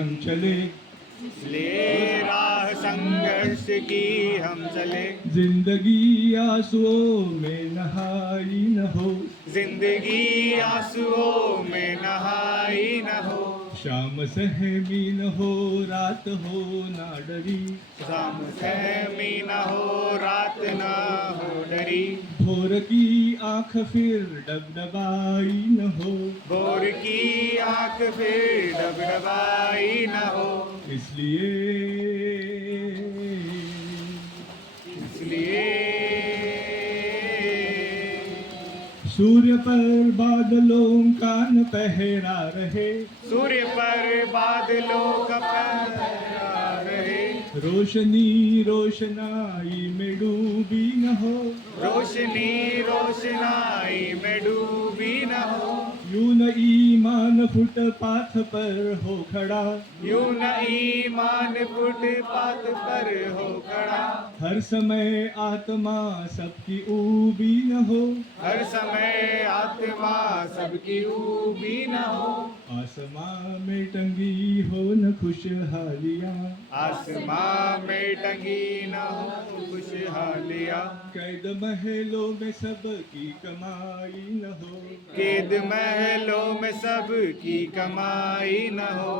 हम चले, इसलिए राह संघर्ष की हम चले। जिंदगी आंसुओं में नहाई न हो, जिंदगी आंसुओं में नहाई न हो। शाम सहमी न हो, रात हो ना डरी, शाम सहमी न हो, रात न हो डरी। भोर की आंख फिर डबडबाई न हो, भोर की आंख फिर डबडबाई न हो। इसलिए इसलिए सूर्य पर बादलों का न पहरा रहे, सूर्य पर बादलों का पहरा रहे। रोशनी रोशनाई में डूबी न हो, रोशनी रोशनाई में डूबी न हो। यूं न ईमान फुटपाथ पर हो खड़ा, यूं न ईमान फुटपाथ पर हो खड़ा। हर समय आत्मा सबकी ऊबी न हो, हर समय आत्मा सबकी ऊबी न हो। आसमां में टंगी हो न खुशहालियाँ, आसमां में टंगी न हो खुशहालियाँ। कैद महलों में सबकी कमाई न हो, कैद महलों में सबकी कमाई न हो।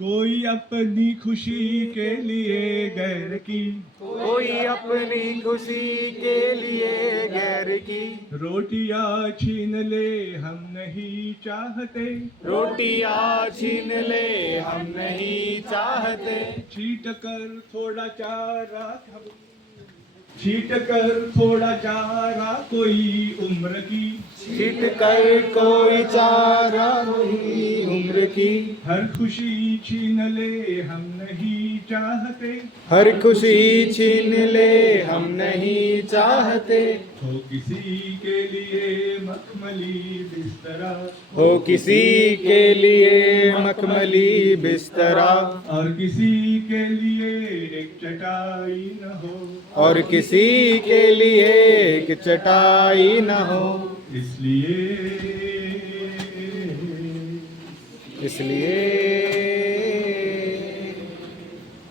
कोई अपनी खुशी के लिए गैर की, कोई अपनी खुशी के लिए गैर की। रोटियां छीन ले हम नहीं चाहते, रोटियां छीन ले हम नहीं चाहते। छीट कर थोड़ा चारा, छीट कर थोड़ा चारा कोई उम्र की, छीट कर कोई चारा नहीं उम्र की। हर खुशी छीन ले हम नहीं चाहते, हर खुशी छीन ले हम नहीं चाहते। हो किसी के लिए मखमली बिस्तरा, हो किसी के लिए मखमली बिस्तरा। और किसी के लिए एक चटाई न हो, और किसी के लिए एक चटाई न हो। इसलिए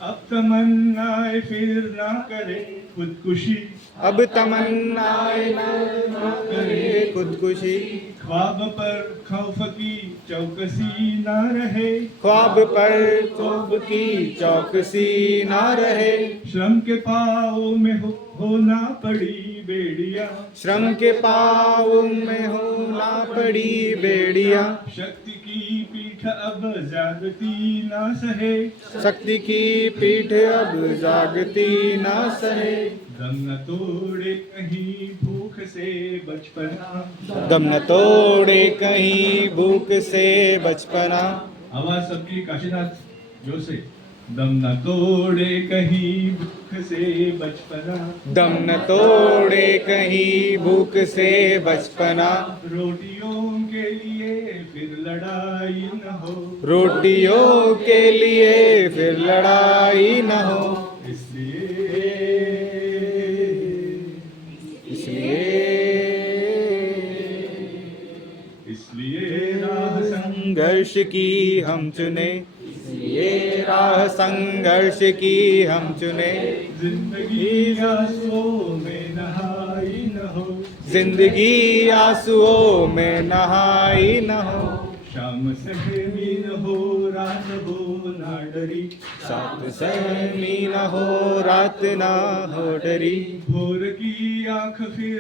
अब तमन्नाएं फिर ना करे खुदकुशी, अब तमन्नाएं ना करे खुदकुशी। ख्वाब पर खौफ की चौकसी ना रहे, ख्वाब पर खौफ की चौकसी ना रहे। श्रम के पाँव में होना पड़ी बेड़िया, श्रम के पाँव में होना पड़ी बेड़िया। शक्ति की पीठ अब जागती ना सहे, शक्ति की पीठ अब जागती ना सहे। दम न तोड़े कहीं भूख से बचपना, दम न तोड़े कहीं भूख से बचपना। आवाज सबकी काशीनाथ जोर से, दम न तोड़े कहीं भूख से बचपना, दम न तोड़े कहीं भूख से बचपना। रोटियों के लिए फिर लड़ाई न हो, रोटियों के लिए फिर लड़ाई न हो। इसलिए राह संघर्ष की हम चुने। ये राह संघर्ष की हम चुने। जिंदगी आंसुओं में नहाई न हो, जिंदगी आंसुओं में नहाई न हो। शाम सहमी न हो, रात हो ना डरी, साथ सहमी न हो, रात ना हो डरी। भोर की आंख फिर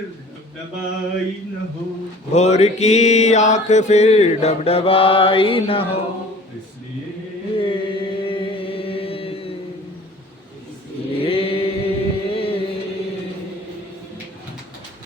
डबडबाई न हो, भोर की आंख फिर डबडबाई न हो।